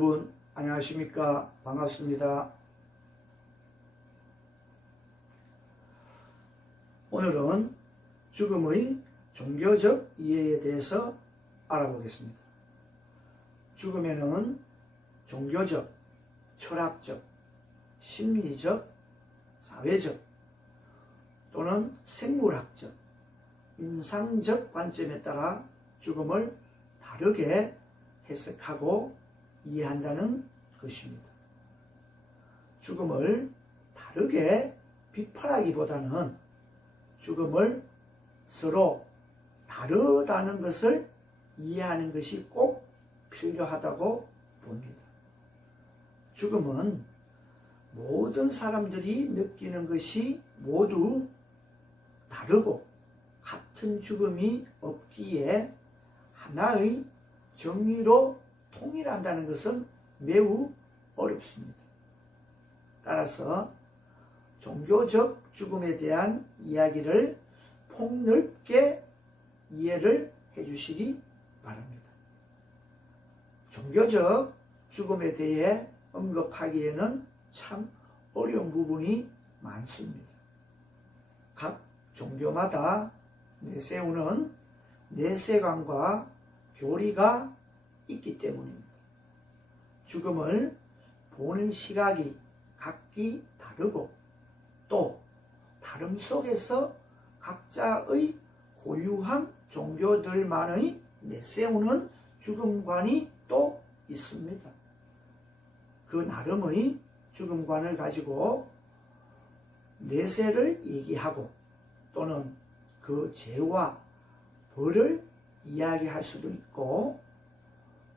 여러분 안녕하십니까? 반갑습니다. 오늘은 죽음의 종교적 이해에 대해서 알아보겠습니다. 죽음에는 종교적, 철학적, 심리적, 사회적 또는 생물학적, 임상적 관점에 따라 죽음을 다르게 해석하고 이해한다는 것입니다. 죽음을 다르게 비판하기보다는 죽음을 서로 다르다는 것을 이해하는 것이 꼭 필요하다고 봅니다. 죽음은 모든 사람들이 느끼는 것이 모두 다르고 같은 죽음이 없기에 하나의 정의로 통일한다는 것은 매우 어렵습니다. 따라서 종교적 죽음에 대한 이야기를 폭넓게 이해를 해주시기 바랍니다. 종교적 죽음에 대해 언급하기에는 참 어려운 부분이 많습니다. 각 종교마다 내세우는 내세관과 교리가 있기 때문입니다. 죽음을 보는 시각이 각기 다르고 또 다름 속에서 각자의 고유한 종교들만의 내세우는 죽음관이 또 있습니다. 그 나름의 죽음관을 가지고 내세를 얘기하고 또는 그 죄와 벌을 이야기할 수도 있고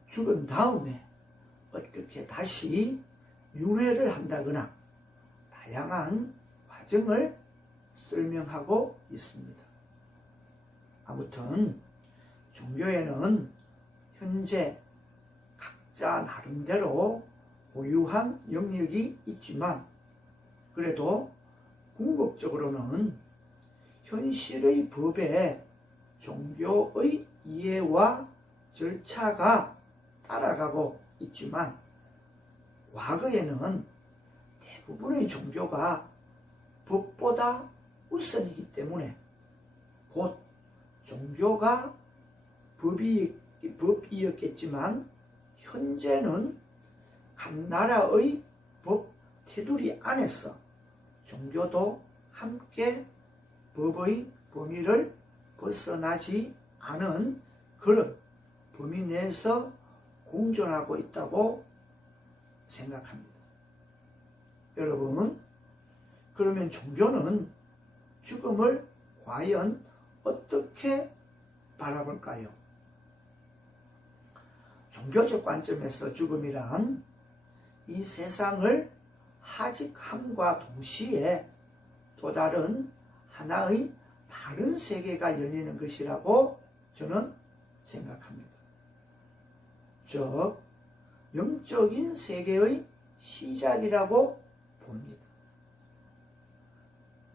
죽은 다음에 어떻게 다시 윤회를 한다거나 다양한 과정을 설명하고 있습니다. 아무튼 종교에는 현재 각자 나름대로 고유한 영역이 있지만 그래도 궁극적으로는 현실의 법에 종교의 이해와 절차가 따라가고 있지만 과거에는 대부분의 종교가 법보다 우선이기 때문에 곧 종교가 법이었겠지만 현재는 각 나라의 법 테두리 안에서 종교도 함께 법의 범위를 벗어나지 않은 그런 범위 내에서 공존하고 있다고 생각합니다. 여러분, 그러면 종교는 죽음을 과연 어떻게 바라볼까요? 종교적 관점에서 죽음이란 이 세상을 하직함과 동시에 또 다른 하나의 다른 세계가 열리는 것이라고 저는 생각합니다. 즉, 영적인 세계의 시작이라고 봅니다.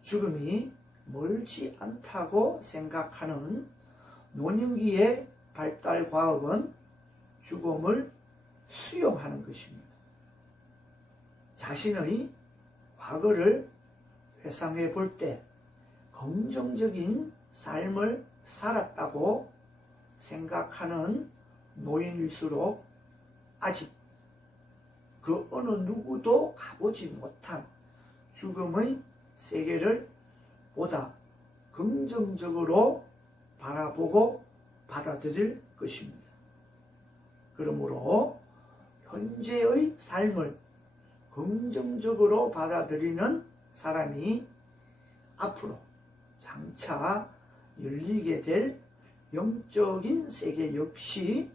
죽음이 멀지 않다고 생각하는 노년기의 발달 과업은 죽음을 수용하는 것입니다. 자신의 과거를 회상해 볼 때 긍정적인 삶을 살았다고 생각하는 노인일수록 아직 그 어느 누구도 가보지 못한 죽음의 세계를 보다 긍정적으로 바라보고 받아들일 것입니다. 그러므로 현재의 삶을 긍정적으로 받아들이는 사람이 앞으로 장차 열리게 될 영적인 세계 역시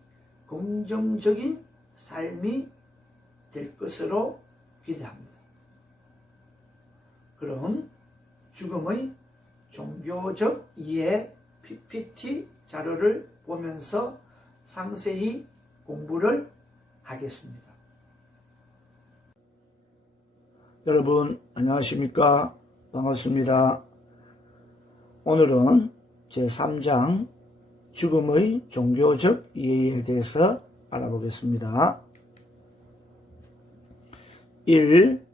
긍정적인 삶이 될 것으로 기대합니다. 그럼 죽음의 종교적 이해 PPT 자료를 보면서 상세히 공부를 하겠습니다. 여러분 안녕하십니까? 반갑습니다. 오늘은 제3장 죽음의 종교적 이해에 대해서 알아보겠습니다. 1.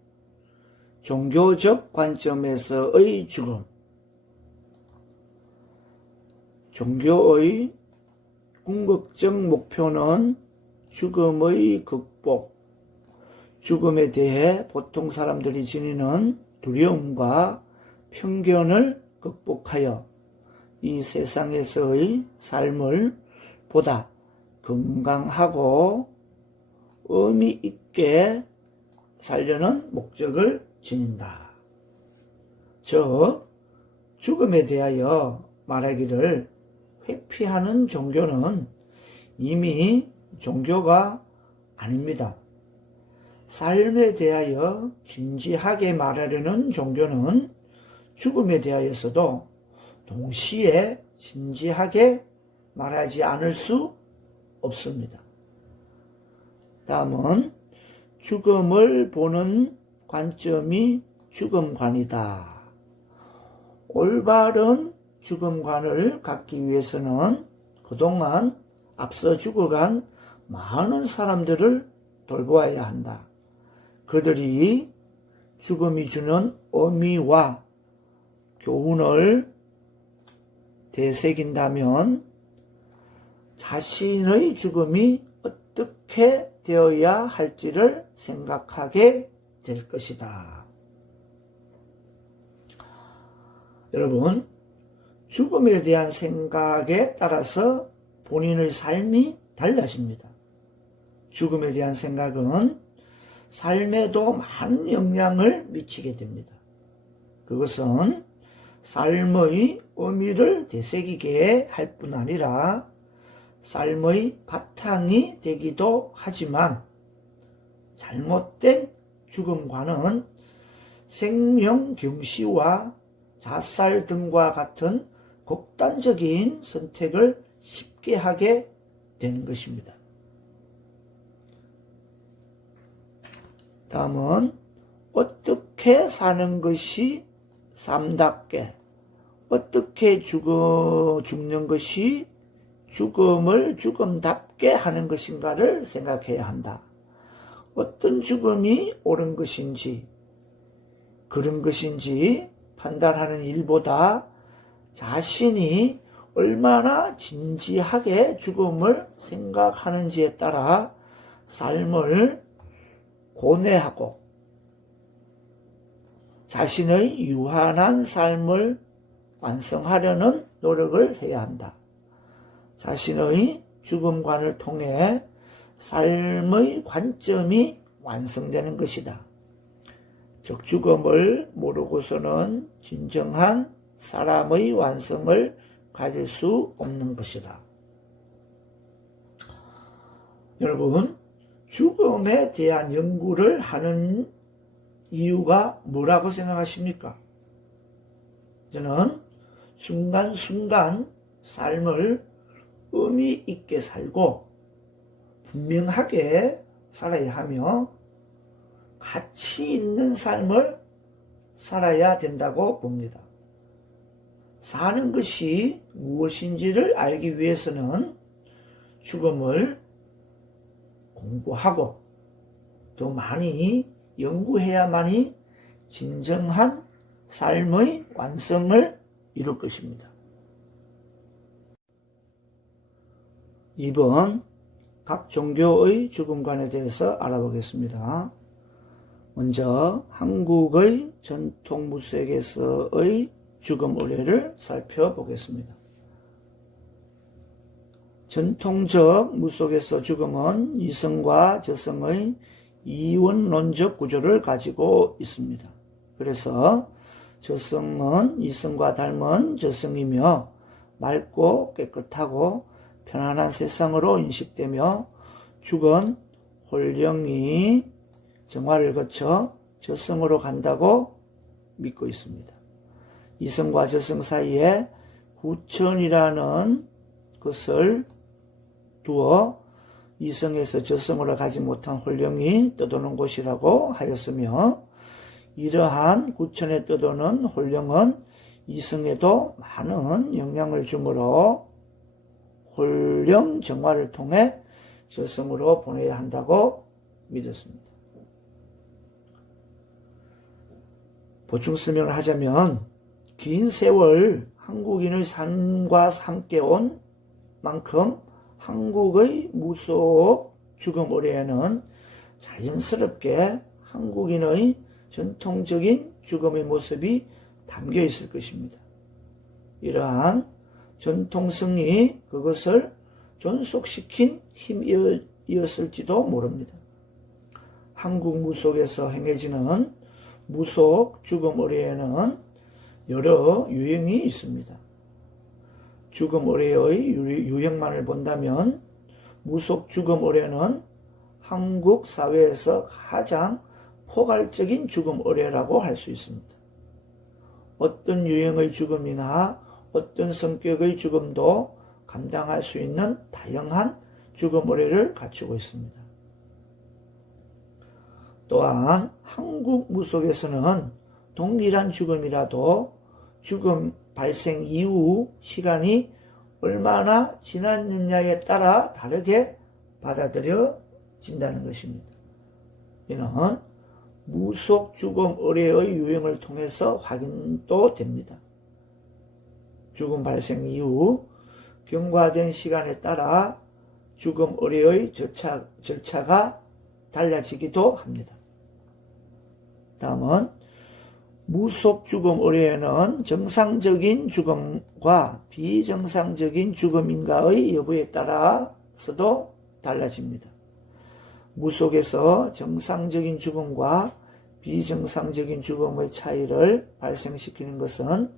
종교적 관점에서의 죽음. 종교의 궁극적 목표는 죽음의 극복. 죽음에 대해 보통 사람들이 지니는 두려움과 편견을 극복하여 이 세상에서의 삶을 보다 건강하고 의미 있게 살려는 목적을 지닌다. 즉, 죽음에 대하여 말하기를 회피하는 종교는 이미 종교가 아닙니다. 삶에 대하여 진지하게 말하려는 종교는 죽음에 대하여서도 동시에 진지하게 말하지 않을 수 없습니다. 다음은 죽음을 보는 관점이 죽음관이다. 올바른 죽음관을 갖기 위해서는 그동안 앞서 죽어간 많은 사람들을 돌보아야 한다. 그들이 죽음이 주는 의미와 교훈을 되새긴다면 자신의 죽음이 어떻게 되어야 할지를 생각하게 될 것이다. 여러분, 죽음에 대한 생각에 따라서 본인의 삶이 달라집니다. 죽음에 대한 생각은 삶에도 많은 영향을 미치게 됩니다. 그것은 삶의 의미를 되새기게 할 뿐 아니라 삶의 바탕이 되기도 하지만 잘못된 죽음과는 생명 경시와 자살 등과 같은 극단적인 선택을 쉽게 하게 되는 것입니다. 다음은 어떻게 사는 것이 삶답게, 어떻게 죽는 것이 죽음을 죽음답게 하는 것인가를 생각해야 한다. 어떤 죽음이 옳은 것인지, 그런 것인지 판단하는 일보다 자신이 얼마나 진지하게 죽음을 생각하는지에 따라 삶을 고뇌하고 자신의 유한한 삶을 완성하려는 노력을 해야 한다. 자신의 죽음관을 통해 삶의 관점이 완성되는 것이다. 즉, 죽음을 모르고서는 진정한 사람의 완성을 가질 수 없는 것이다. 여러분, 죽음에 대한 연구를 하는 이유가 뭐라고 생각하십니까? 저는 순간순간 삶을 의미 있게 살고 분명하게 살아야 하며 가치 있는 삶을 살아야 된다고 봅니다. 사는 것이 무엇인지를 알기 위해서는 죽음을 공부하고 더 많이 연구해야만이 진정한 삶의 완성을 이룰 것입니다. 2번, 각 종교의 죽음관에 대해서 알아보겠습니다. 먼저 한국의 전통 무속에서의 죽음 의례를 살펴보겠습니다. 전통적 무속에서 죽음은 이성과 저성의 이원론적 구조를 가지고 있습니다. 그래서 저성은 이성과 닮은 저성이며 맑고 깨끗하고 편안한 세상으로 인식되며 죽은 홀령이 정화를 거쳐 저성으로 간다고 믿고 있습니다. 이성과 저성 사이에 후천이라는 것을 두어 이성에서 저성으로 가지 못한 홀령이 떠도는 곳이라고 하였으며, 이러한 구천에 떠도는 홀령은 이성에도 많은 영향을 주므로 홀령 정화를 통해 저성으로 보내야 한다고 믿었습니다. 보충 설명을 하자면 긴 세월 한국인의 삶과 함께 온 만큼 한국의 무속 죽음 의례에는 자연스럽게 한국인의 전통적인 죽음의 모습이 담겨 있을 것입니다. 이러한 전통성이 그것을 존속시킨 힘이었을지도 모릅니다. 한국 무속에서 행해지는 무속 죽음 의례에는 여러 유형이 있습니다. 죽음 의례의 유형만을 본다면 무속 죽음 의례는 한국 사회에서 가장 포괄적인 죽음 의례라고 할 수 있습니다. 어떤 유형의 죽음이나 어떤 성격의 죽음도 감당할 수 있는 다양한 죽음 의례를 갖추고 있습니다. 또한 한국 무속에서는 동일한 죽음이라도 죽음 발생 이후 시간이 얼마나 지났느냐에 따라 다르게 받아들여진다는 것입니다. 이는 무속 죽음 의례의 유형을 통해서 확인도 됩니다. 죽음 발생 이후 경과된 시간에 따라 죽음 의례의 절차가 달라지기도 합니다. 다음은 무속 죽음 의례에는 정상적인 죽음과 비정상적인 죽음인가의 여부에 따라서도 달라집니다. 무속에서 정상적인 죽음과 비정상적인 죽음의 차이를 발생시키는 것은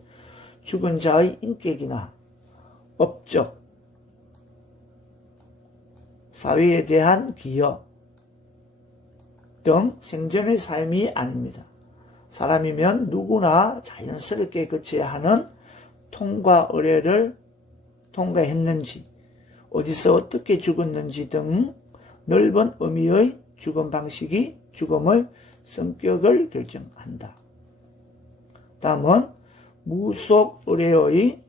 죽은 자의 인격이나 업적, 사회에 대한 기여 등 생전의 삶이 아닙니다. 사람이면 누구나 자연스럽게 거쳐야 하는 통과 의례를 통과했는지, 어디서 어떻게 죽었는지 등 넓은 의미의 죽음 방식이 죽음의 성격을 결정한다. 다음은 무속 의례의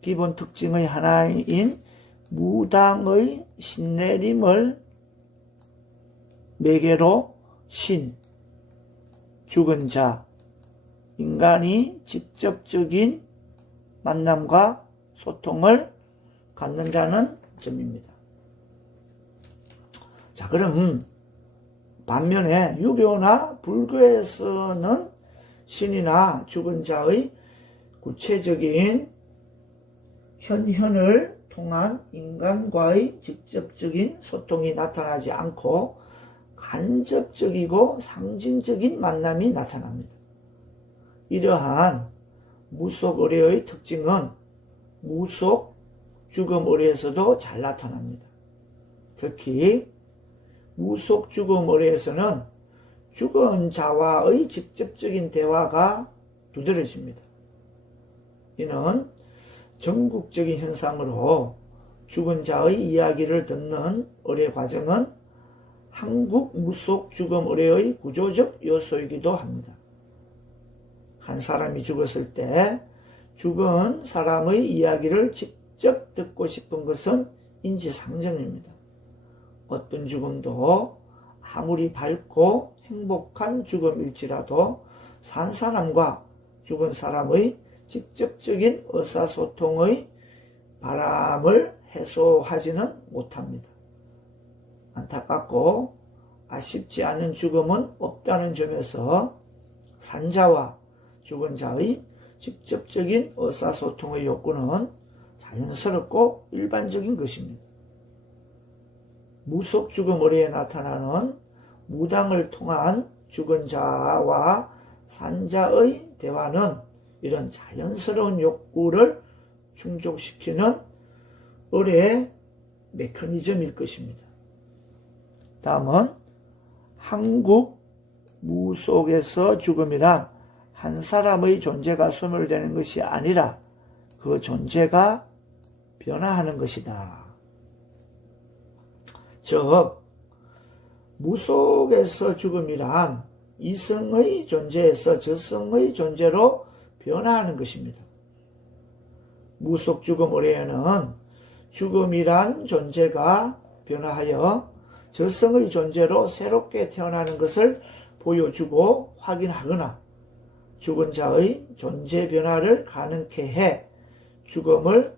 기본 특징의 하나인 무당의 신내림을 매개로 신, 죽은 자, 인간이 직접적인 만남과 소통을 갖는다는 점입니다. 자, 그럼 반면에 유교나 불교에서는 신이나 죽은 자의 구체적인 현현을 통한 인간과의 직접적인 소통이 나타나지 않고 간접적이고 상징적인 만남이 나타납니다. 이러한 무속 의례의 특징은 무속 죽음 의례에서도 잘 나타납니다. 특히 무속 죽음 의례에서는 죽은 자와의 직접적인 대화가 두드러집니다. 이는 전국적인 현상으로 죽은 자의 이야기를 듣는 의례 과정은 한국 무속 죽음 의례의 구조적 요소이기도 합니다. 한 사람이 죽었을 때 죽은 사람의 이야기를 직접 듣고 싶은 것은 인지상정입니다. 어떤 죽음도 아무리 밝고 행복한 죽음일지라도 산 사람과 죽은 사람의 직접적인 의사소통의 바람을 해소하지는 못합니다. 안타깝고 아쉽지 않은 죽음은 없다는 점에서 산자와 죽은 자의 직접적인 의사소통의 욕구는 자연스럽고 일반적인 것입니다. 무속 죽음 의례에 나타나는 무당을 통한 죽은 자와 산자의 대화는 이런 자연스러운 욕구를 충족시키는 의례 메커니즘일 것입니다. 다음은 한국 무속에서 죽음이란 한 사람의 존재가 소멸되는 것이 아니라 그 존재가 변화하는 것이다. 즉 무속에서 죽음이란 이성의 존재에서 저성의 존재로 변화하는 것입니다. 무속 죽음 의례에는 죽음이란 존재가 변화하여 저성의 존재로 새롭게 태어나는 것을 보여주고 확인하거나 죽은 자의 존재 변화를 가능케 해 죽음을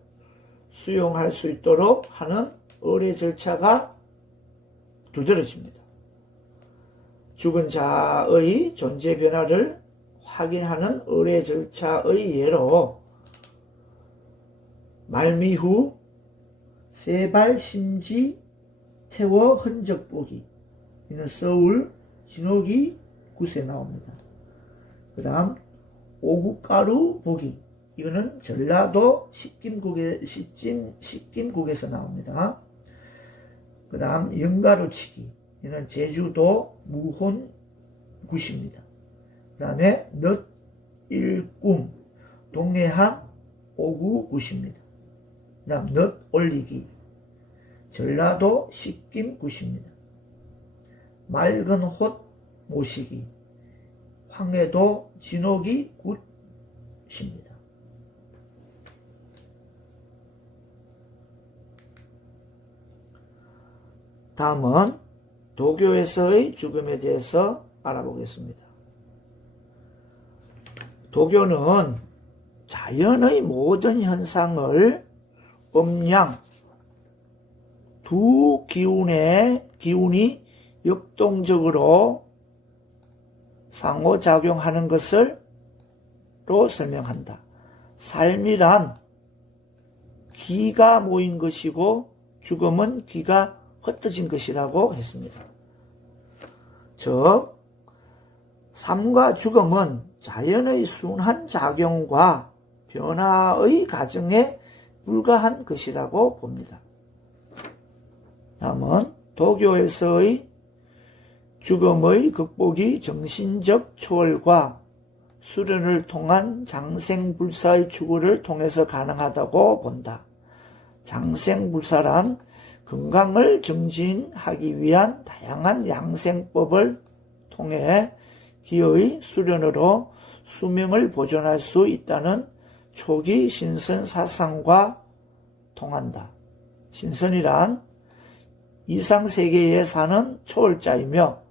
수용할 수 있도록 하는 의례 절차가 두드러집니다. 죽은 자의 존재 변화를 확인하는 의례 절차의 예로 말미후 세발 심지 태워 흔적 보기, 이는 서울 진옥이 굿에 나옵니다. 그 다음 오국가루 보기, 이거는 전라도 식김국에서 나옵니다. 그 다음 영가루 치기, 이는 제주도 무혼 굿입니다. 그 다음에 넛일꿈, 동해안 오구 굿입니다. 그 다음 넛 올리기, 전라도 식김 굿입니다. 맑은 홑 모시기, 황해도 진옥이 굿입니다. 다음은 도교에서의 죽음에 대해서 알아보겠습니다. 도교는 자연의 모든 현상을 음양 두 기운이 역동적으로 상호작용하는 것을 설명한다. 삶이란 기가 모인 것이고 죽음은 기가 흩어진 것이라고 했습니다. 즉 삶과 죽음은 자연의 순한 작용과 변화의 과정에 불과한 것이라고 봅니다. 다음은 도교에서의 죽음의 극복이 정신적 초월과 수련을 통한 장생불사의 추구를 통해서 가능하다고 본다. 장생불사란 건강을 증진하기 위한 다양한 양생법을 통해 기의 수련으로 수명을 보존할 수 있다는 초기 신선 사상과 통한다. 신선이란 이상세계에 사는 초월자이며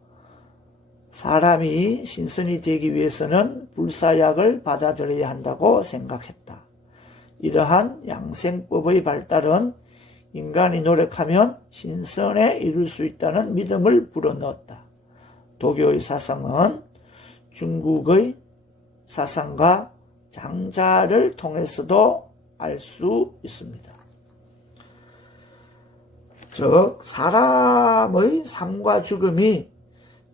사람이 신선이 되기 위해서는 불사약을 받아들여야 한다고 생각했다. 이러한 양생법의 발달은 인간이 노력하면 신선에 이룰 수 있다는 믿음을 불어넣었다. 도교의 사상은 중국의 사상과 장자를 통해서도 알 수 있습니다. 즉 사람의 삶과 죽음이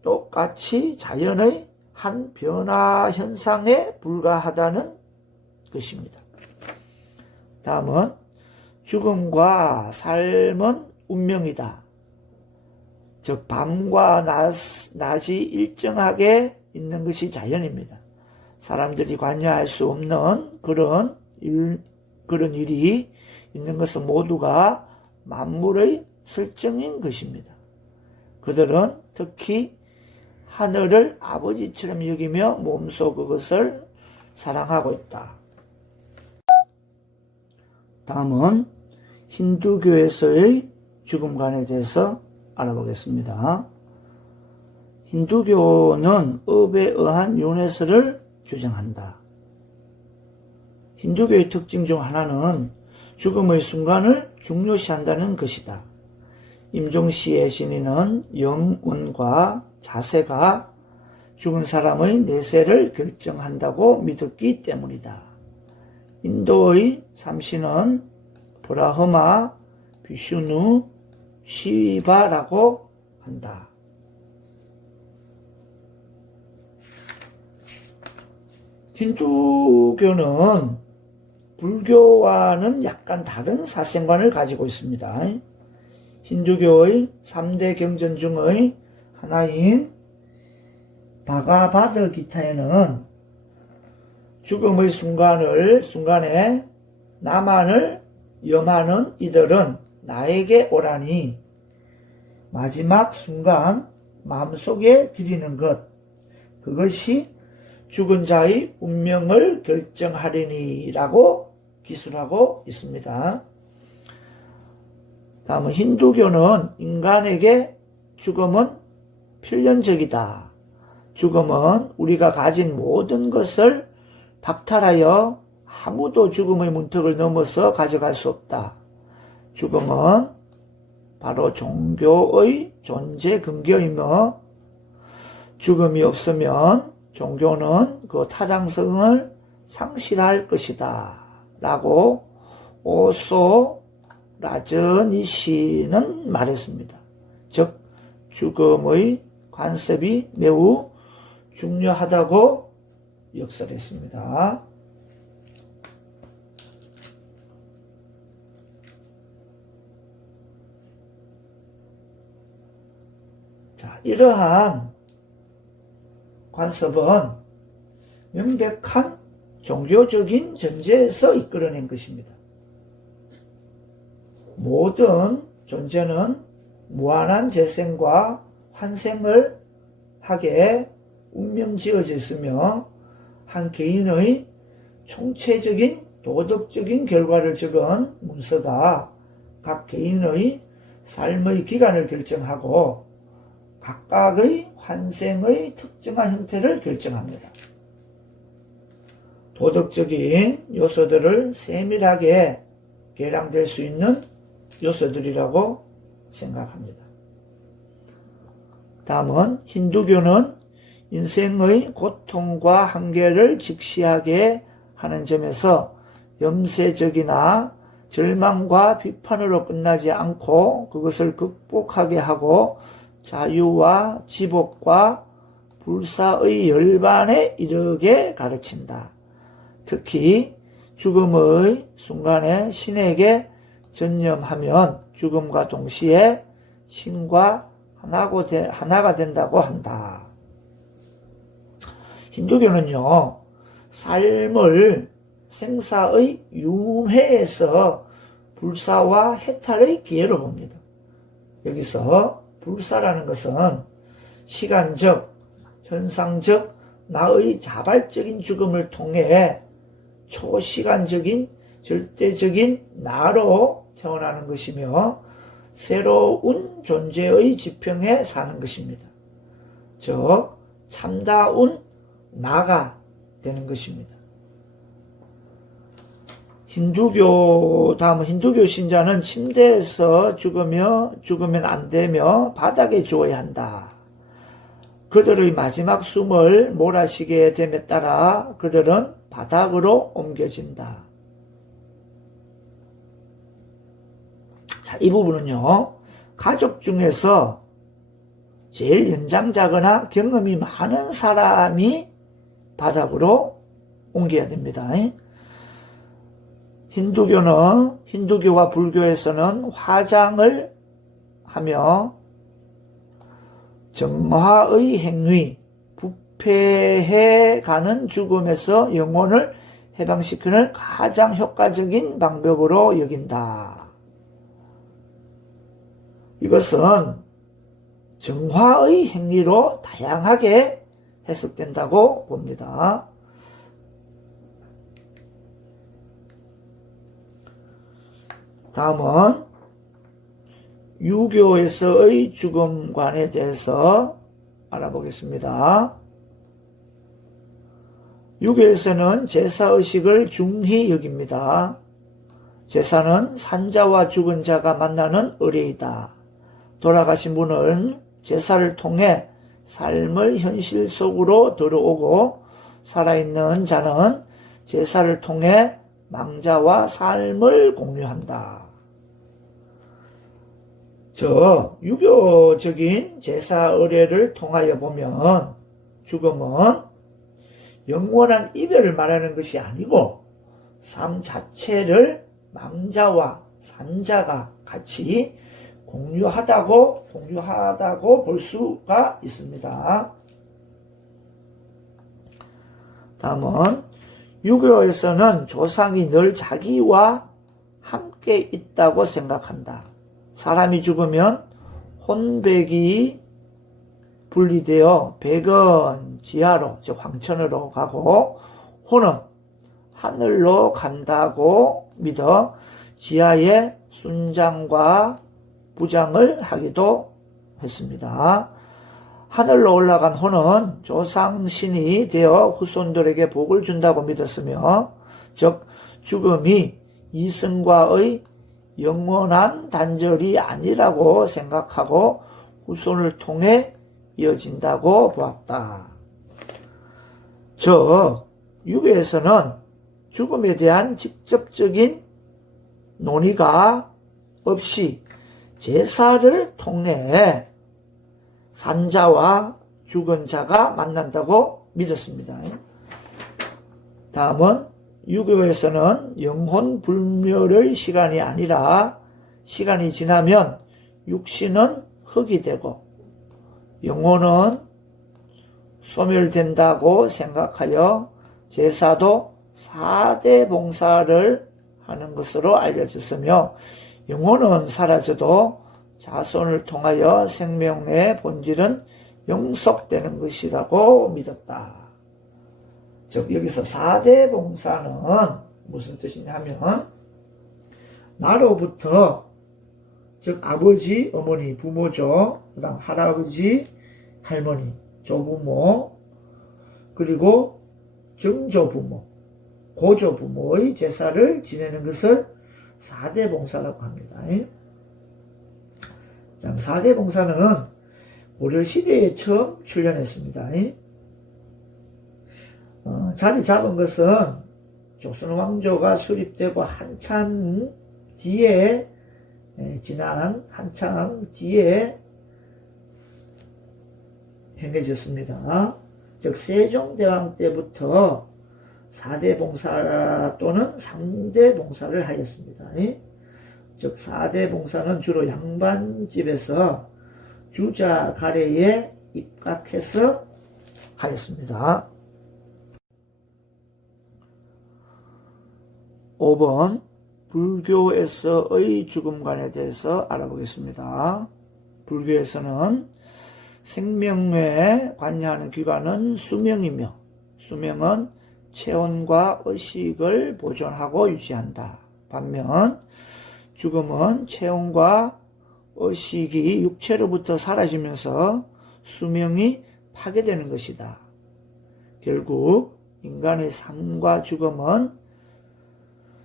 똑같이 자연의 한 변화 현상에 불과하다는 것입니다. 다음은 죽음과 삶은 운명이다. 즉 밤과 낮이 일정하게 있는 것이 자연입니다. 사람들이 관여할 수 없는 그런 일이 있는 것은 모두가 만물의 설정인 것입니다. 그들은 특히 하늘을 아버지처럼 여기며 몸소 그것을 사랑하고 있다. 다음은 힌두교에서의 죽음관에 대해서 알아보겠습니다. 힌두교는 업에 의한 윤회설을 주장한다. 힌두교의 특징 중 하나는 죽음의 순간을 중요시한다는 것이다. 임종시의 신인은 영혼과 자세가 죽은 사람의 내세를 결정한다고 믿었기 때문이다. 인도의 삼신은 브라흐마, 비슈누, 시바라고 한다. 힌두교는 불교와는 약간 다른 사생관을 가지고 있습니다. 힌두교의 3대 경전 중의 하나인 바가바드 기타에는 죽음의 순간에 나만을 염하는 이들은 나에게 오라니 마지막 순간 마음속에 기리는 것, 그것이 죽은 자의 운명을 결정하리니라고 기술하고 있습니다. 다음은 힌두교는 인간에게 죽음은 필연적이다. 죽음은 우리가 가진 모든 것을 박탈하여 아무도 죽음의 문턱을 넘어서 가져갈 수 없다. 죽음은 바로 종교의 존재 근거이며 죽음이 없으면 종교는 그 타당성을 상실할 것이다. 라고 오소 라전이 씨는 말했습니다. 즉 죽음의 관습이 매우 중요하다고 역설했습니다. 자, 이러한 관습은 명백한 종교적인 전제에서 이끌어낸 것입니다. 모든 존재는 무한한 재생과 환생을 하게 운명지어져 있으며 한 개인의 총체적인 도덕적인 결과를 적은 문서가 각 개인의 삶의 기간을 결정하고 각각의 환생의 특정한 형태를 결정합니다. 도덕적인 요소들을 세밀하게 계량될 수 있는 요소들이라고 생각합니다. 다음은 힌두교는 인생의 고통과 한계를 직시하게 하는 점에서 염세적이나 절망과 비판으로 끝나지 않고 그것을 극복하게 하고 자유와 지복과 불사의 열반에 이르게 가르친다. 특히 죽음의 순간에 신에게 전념하면 죽음과 동시에 신과 하나가 된다고 한다. 힌두교는요, 삶을 생사의 융회에서 불사와 해탈의 기회로 봅니다. 여기서 불사라는 것은 시간적, 현상적, 나의 자발적인 죽음을 통해 초시간적인, 절대적인 나로 태어나는 것이며 새로운 존재의 지평에 사는 것입니다. 즉 참다운 나가 되는 것입니다. 다음은 힌두교 신자는 침대에서 죽으면 안 되며 바닥에 주어야 한다. 그들의 마지막 숨을 몰아쉬게 됨에 따라 그들은 바닥으로 옮겨진다. 자, 이 부분은요, 가족 중에서 제일 연장자거나 경험이 많은 사람이 바닥으로 옮겨야 됩니다. 힌두교와 불교에서는 화장을 하며 정화의 행위, 부패해가는 죽음에서 영혼을 해방시키는 가장 효과적인 방법으로 여긴다. 이것은 정화의 행위로 다양하게 해석된다고 봅니다. 다음은 유교에서의 죽음관에 대해서 알아보겠습니다. 유교에서는 제사의식을 중히 여깁니다. 제사는 산자와 죽은 자가 만나는 의례이다. 돌아가신 분은 제사를 통해 삶의 현실 속으로 들어오고 살아있는 자는 제사를 통해 망자와 삶을 공유한다. 유교적인 제사 의례를 통하여 보면 죽음은 영원한 이별을 말하는 것이 아니고 삶 자체를 망자와 산자가 같이 공유하다고 볼 수가 있습니다. 다음은 유교에서는 조상이 늘 자기와 함께 있다고 생각한다. 사람이 죽으면 혼백이 분리되어 백은 지하로, 즉 황천으로 가고 혼은 하늘로 간다고 믿어 지하에 순장과 부장을 하기도 했습니다. 하늘로 올라간 호는 조상신이 되어 후손들에게 복을 준다고 믿었으며, 즉 죽음이 이승과의 영원한 단절이 아니라고 생각하고 후손을 통해 이어진다고 보았다. 즉 유교에서는 죽음에 대한 직접적인 논의가 없이 제사를 통해 산자와 죽은 자가 만난다고 믿었습니다. 다음은 유교에서는 영혼 불멸의 시간이 아니라 시간이 지나면 육신은 흙이 되고 영혼은 소멸된다고 생각하여 제사도 4대 봉사를 하는 것으로 알려졌으며, 영혼은 사라져도 자손을 통하여 생명의 본질은 영속되는 것이라고 믿었다. 즉 여기서 4대 봉사는 무슨 뜻이냐면, 나로부터, 즉 아버지, 어머니, 부모죠. 그 다음 할아버지, 할머니, 조부모, 그리고 정조부모, 고조부모의 제사를 지내는 것을 4대 봉사라고 합니다. 4대 봉사는 고려시대에 처음 출현했습니다. 자리 잡은 것은 조선왕조가 수립되고 한참 뒤에 행해졌습니다. 즉 세종대왕 때부터 4대 봉사 또는 3대 봉사를 하였습니다. 즉 4대 봉사는 주로 양반집에서 주자 가래에 입각해서 하였습니다. 5번 불교에서의 죽음관에 대해서 알아보겠습니다. 불교에서는 생명에 관여하는 기관은 수명이며, 수명은 체온과 의식을 보존하고 유지한다. 반면 죽음은 체온과 의식이 육체로부터 사라지면서 수명이 파괴되는 것이다. 결국 인간의 삶과 죽음은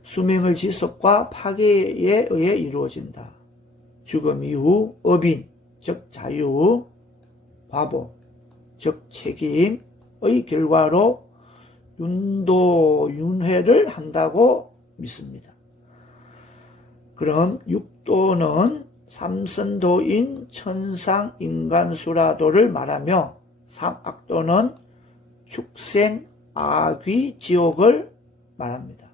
수명의 지속과 파괴에 의해 이루어진다. 죽음 이후 업인, 즉 자유, 과보, 즉 책임의 결과로 윤도, 윤회를 한다고 믿습니다. 그럼 육도는 삼선도인 천상, 인간, 수라도를 말하며, 삼악도는 축생, 아귀, 지옥을 말합니다.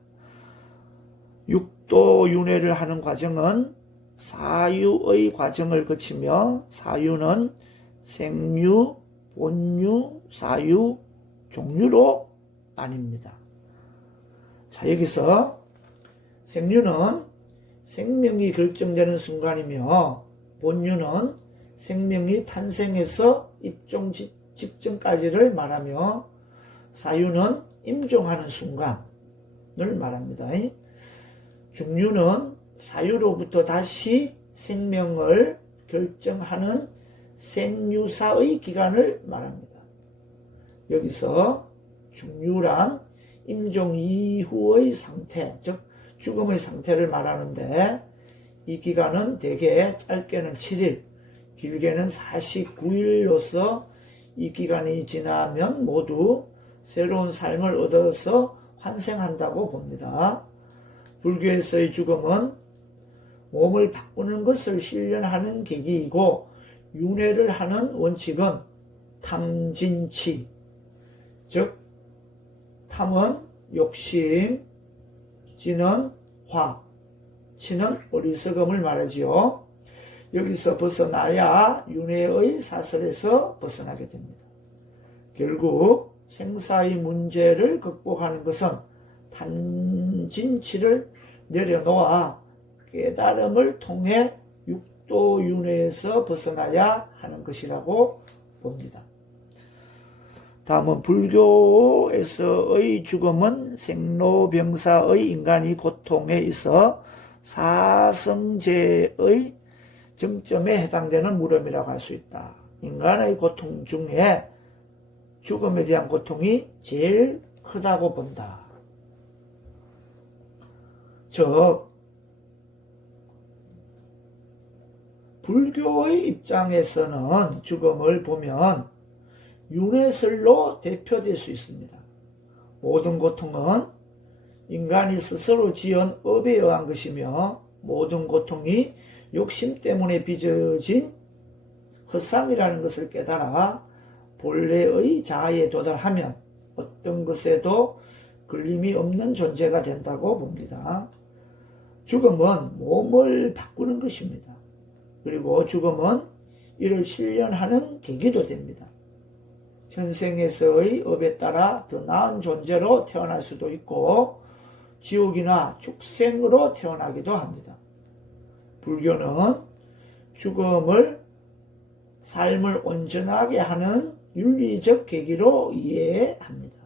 육도 윤회를 하는 과정은 사유의 과정을 거치며, 사유는 생유, 본유, 사유, 종류로 나뉩니다. 자, 여기서 생유는 생명이 결정되는 순간이며, 본유는 생명이 탄생해서 입종 직전까지를 말하며, 사유는 임종하는 순간을 말합니다. 중유는 사유로부터 다시 생명을 결정하는 생유사의 기간을 말합니다. 여기서 중유란 임종 이후의 상태, 즉 죽음의 상태를 말하는데, 이 기간은 대개 짧게는 7일, 길게는 49일로서 이 기간이 지나면 모두 새로운 삶을 얻어서 환생한다고 봅니다. 불교에서의 죽음은 몸을 바꾸는 것을 실현하는 계기이고, 윤회를 하는 원칙은 탐진치, 즉 탐은 욕심, 진은 화, 치는 어리석음을 말하지요. 여기서 벗어나야 윤회의 사슬에서 벗어나게 됩니다. 결국 생사의 문제를 극복하는 것은 탐진치를 내려놓아 깨달음을 통해 육도윤회에서 벗어나야 하는 것이라고 봅니다. 다음은 불교에서의 죽음은 생로병사의 인간이 고통에 있어 사성제의 정점에 해당되는 물음이라고 할 수 있다. 인간의 고통 중에 죽음에 대한 고통이 제일 크다고 본다. 즉 불교의 입장에서는 죽음을 보면 윤회설로 대표될 수 있습니다. 모든 고통은 인간이 스스로 지은 업에 의한 것이며 모든 고통이 욕심 때문에 빚어진 헛삼이라는 것을 깨달아 본래의 자아에 도달하면 어떤 것에도 걸림이 없는 존재가 된다고 봅니다. 죽음은 몸을 바꾸는 것입니다. 그리고 죽음은 이를 실현하는 계기도 됩니다. 현생에서의 업에 따라 더 나은 존재로 태어날 수도 있고 지옥이나 축생으로 태어나기도 합니다. 불교는 죽음을 삶을 온전하게 하는 윤리적 계기로 이해합니다.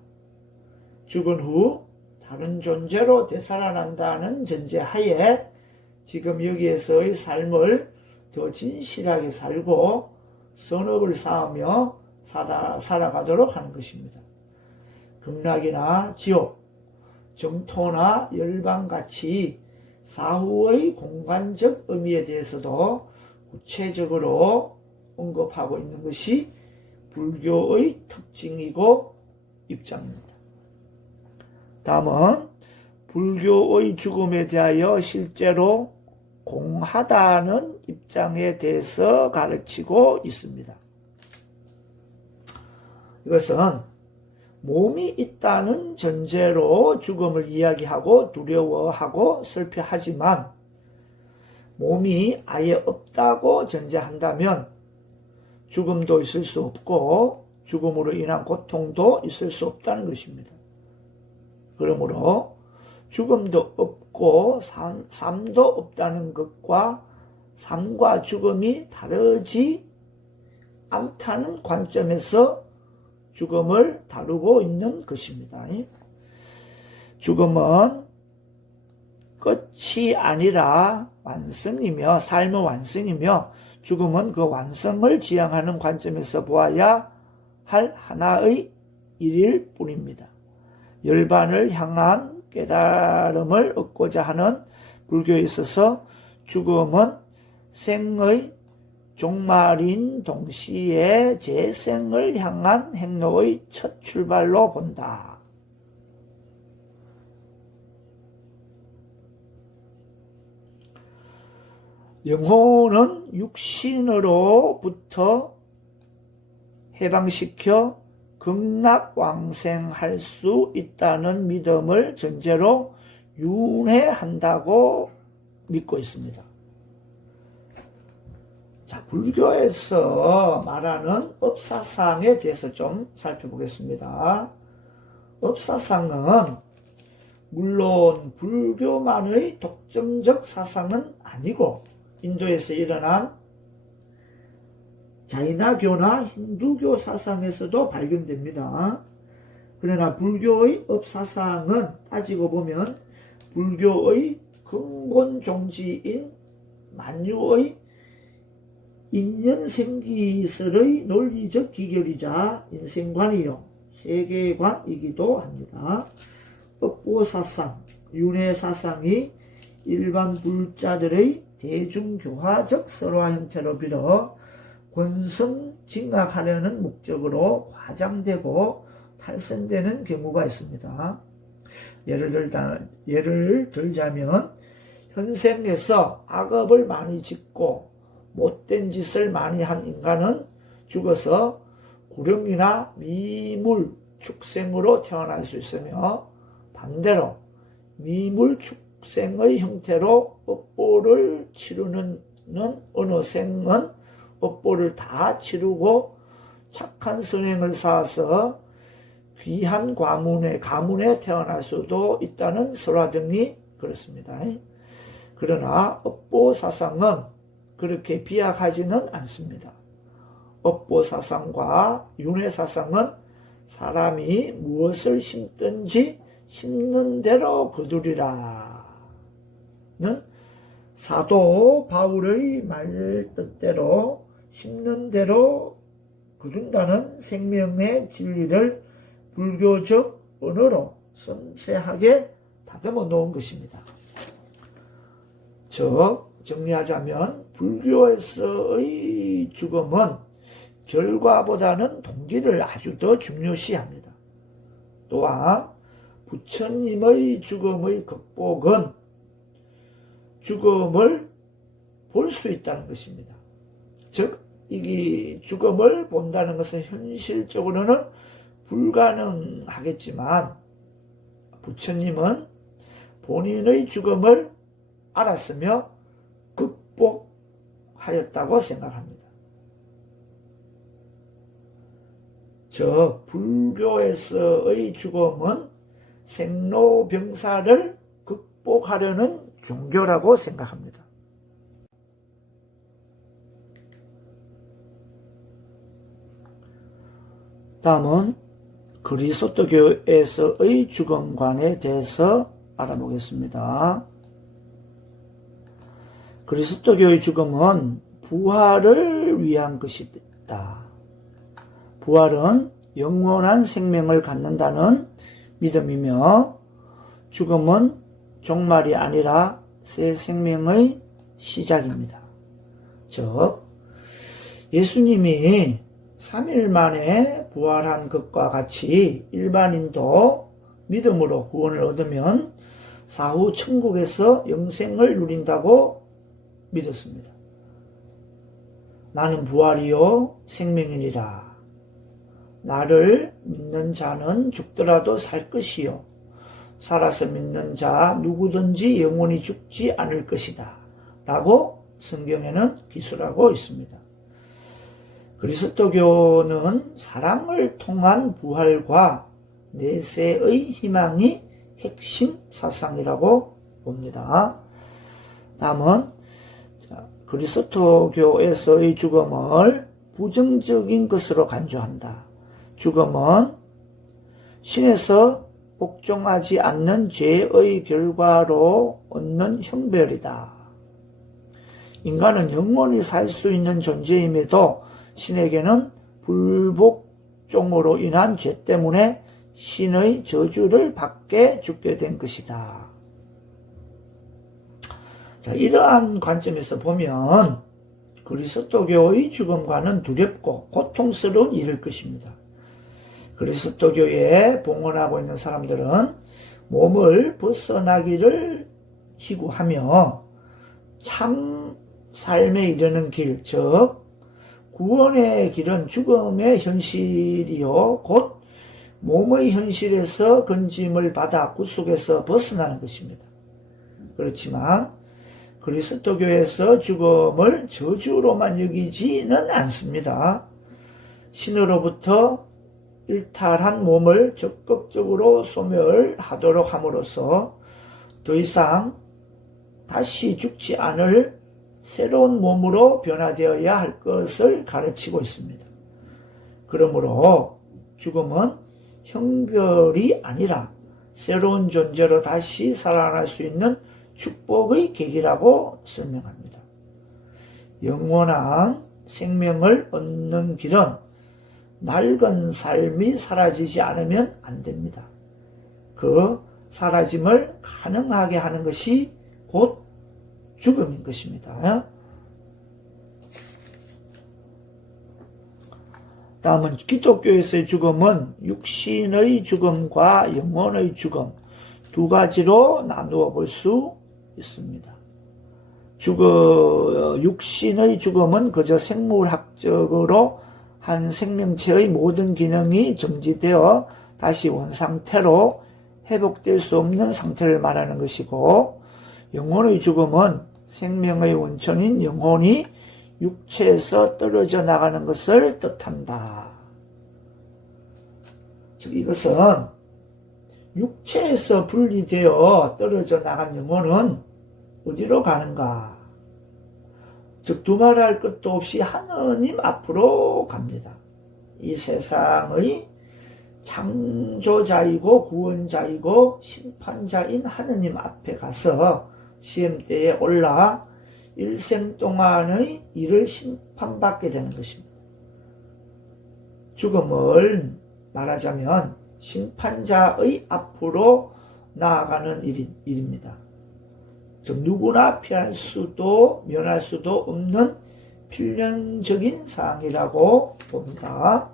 죽은 후 다른 존재로 되살아난다는 전제하에 지금 여기에서의 삶을 더 진실하게 살고 선업을 쌓으며 살아가도록 하는 것입니다. 극락이나 지옥, 정토나 열방같이 사후의 공간적 의미에 대해서도 구체적으로 언급하고 있는 것이 불교의 특징이고 입장입니다. 다음은 불교의 죽음에 대하여 실제로 공하다는 입장에 대해서 가르치고 있습니다. 이것은 몸이 있다는 전제로 죽음을 이야기하고 두려워하고 슬퍼하지만 몸이 아예 없다고 전제한다면 죽음도 있을 수 없고 죽음으로 인한 고통도 있을 수 없다는 것입니다. 그러므로 죽음도 없고 삶도 없다는 것과 삶과 죽음이 다르지 않다는 관점에서 죽음을 다루고 있는 것입니다. 죽음은 끝이 아니라 완성이며 삶의 완성이며 죽음은 그 완성을 지향하는 관점에서 보아야 할 하나의 일일 뿐입니다. 열반을 향한 깨달음을 얻고자 하는 불교에 있어서 죽음은 생의 종말인 동시에 재생을 향한 행로의 첫 출발로 본다. 영혼은 육신으로부터 해방시켜 극락왕생할 수 있다는 믿음을 전제로 윤회한다고 믿고 있습니다. 자, 불교에서 말하는 업사상에 대해서 좀 살펴보겠습니다. 업사상은 물론 불교만의 독점적 사상은 아니고 인도에서 일어난 자이나교나 힌두교 사상에서도 발견됩니다. 그러나 불교의 업사상은 따지고 보면 불교의 근본 종지인 만유의 인연생기설의 논리적 기결이자 인생관이요 세계관이기도 합니다. 업보사상, 윤회사상이 일반 불자들의 대중교화적 설화 형태로 빌어 권성징악하려는 목적으로 과장되고 탈선되는 경우가 있습니다. 예를 들자면 현생에서 악업을 많이 짓고 못된 짓을 많이 한 인간은 죽어서 구령이나 미물 축생으로 태어날 수 있으며 반대로 미물 축생의 형태로 업보를 치르는 어느 생은 업보를 다 치르고 착한 선행을 쌓아서 귀한 가문에 태어날 수도 있다는 설화 등이 그렇습니다. 그러나 업보사상은 그렇게 비약하지는 않습니다. 업보사상과 윤회사상은 사람이 무엇을 심든지 심는 대로 거두리라는 사도 바울의 말뜻대로 심는 대로 거둔다는 생명의 진리를 불교적 언어로 섬세하게 다듬어 놓은 것입니다. 즉 정리하자면 불교에서의 죽음은 결과보다는 동기를 아주 더 중요시합니다. 또한 부처님의 죽음의 극복은 죽음을 볼 수 있다는 것입니다. 즉 이 죽음을 본다는 것은 현실적으로는 불가능하겠지만 부처님은 본인의 죽음을 알았으며 극복하였다고 생각합니다. 즉 불교에서의 죽음은 생로병사를 극복하려는 종교라고 생각합니다. 다음은 그리스도교에서의 죽음관에 대해서 알아보겠습니다. 그리스도교의 죽음은 부활을 위한 것이다. 부활은 영원한 생명을 갖는다는 믿음이며 죽음은 종말이 아니라 새 생명의 시작입니다. 즉 예수님이 3일 만에 부활한 것과 같이 일반인도 믿음으로 구원을 얻으면 사후 천국에서 영생을 누린다고 믿었습니다. 나는 부활이요 생명이니라. 나를 믿는 자는 죽더라도 살 것이요 살아서 믿는 자 누구든지 영원히 죽지 않을 것이다 라고 성경에는 기술하고 있습니다. 그리스도교는 사랑을 통한 부활과 내세의 희망이 핵심 사상이라고 봅니다. 다음은 그리스도교에서의 죽음을 부정적인 것으로 간주한다. 죽음은 신에서 복종하지 않는 죄의 결과로 얻는 형벌이다. 인간은 영원히 살 수 있는 존재임에도 신에게는 불복종으로 인한 죄 때문에 신의 저주를 받게 죽게 된 것이다. 자, 이러한 관점에서 보면 그리스도교의 죽음과는 두렵고 고통스러운 일일 것입니다. 그리스도교에 봉헌하고 있는 사람들은 몸을 벗어나기를 희구하며 참 삶에 이르는 길, 즉 구원의 길은 죽음의 현실이요 곧 몸의 현실에서 건짐을 받아 구속에서 벗어나는 것입니다. 그렇지만 그리스도교에서 죽음을 저주로만 여기지는 않습니다. 신으로부터 일탈한 몸을 적극적으로 소멸하도록 함으로써 더 이상 다시 죽지 않을 새로운 몸으로 변화되어야 할 것을 가르치고 있습니다. 그러므로 죽음은 형벌이 아니라 새로운 존재로 다시 살아날 수 있는 축복의 계기라고 설명합니다. 영원한 생명을 얻는 길은 낡은 삶이 사라지지 않으면 안 됩니다. 그 사라짐을 가능하게 하는 것이 곧 죽음인 것입니다. 다음은 기독교에서의 죽음은 육신의 죽음과 영혼의 죽음 두 가지로 나누어 볼 수 있습니다. 육신의 죽음은 그저 생물학적으로 한 생명체의 모든 기능이 정지되어 다시 원상태로 회복될 수 없는 상태를 말하는 것이고, 영혼의 죽음은 생명의 원천인 영혼이 육체에서 떨어져 나가는 것을 뜻한다. 즉 이것은 육체에서 분리되어 떨어져 나간 영혼은 어디로 가는가? 즉 두말할 것도 없이 하느님 앞으로 갑니다. 이 세상의 창조자이고 구원자이고 심판자인 하느님 앞에 가서 시험대에 올라 일생 동안의 일을 심판받게 되는 것입니다. 죽음을 말하자면 심판자의 앞으로 나아가는 일입니다. 즉 누구나 면할 수도 없는 필연적인 사항이라고 봅니다.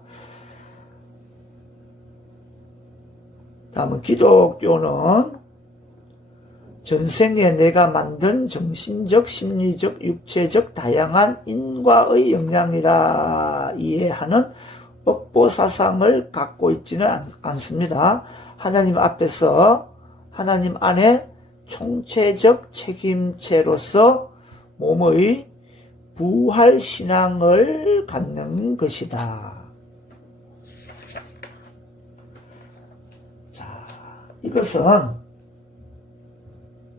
다음은 기독교는 전생에 내가 만든 정신적, 심리적, 육체적 다양한 인과의 영향이라 이해하는 업보 사상을 갖고 있지는 않습니다. 하나님 앞에서 하나님 안에 총체적 책임체로서 몸의 부활 신앙을 갖는 것이다. 자, 이것은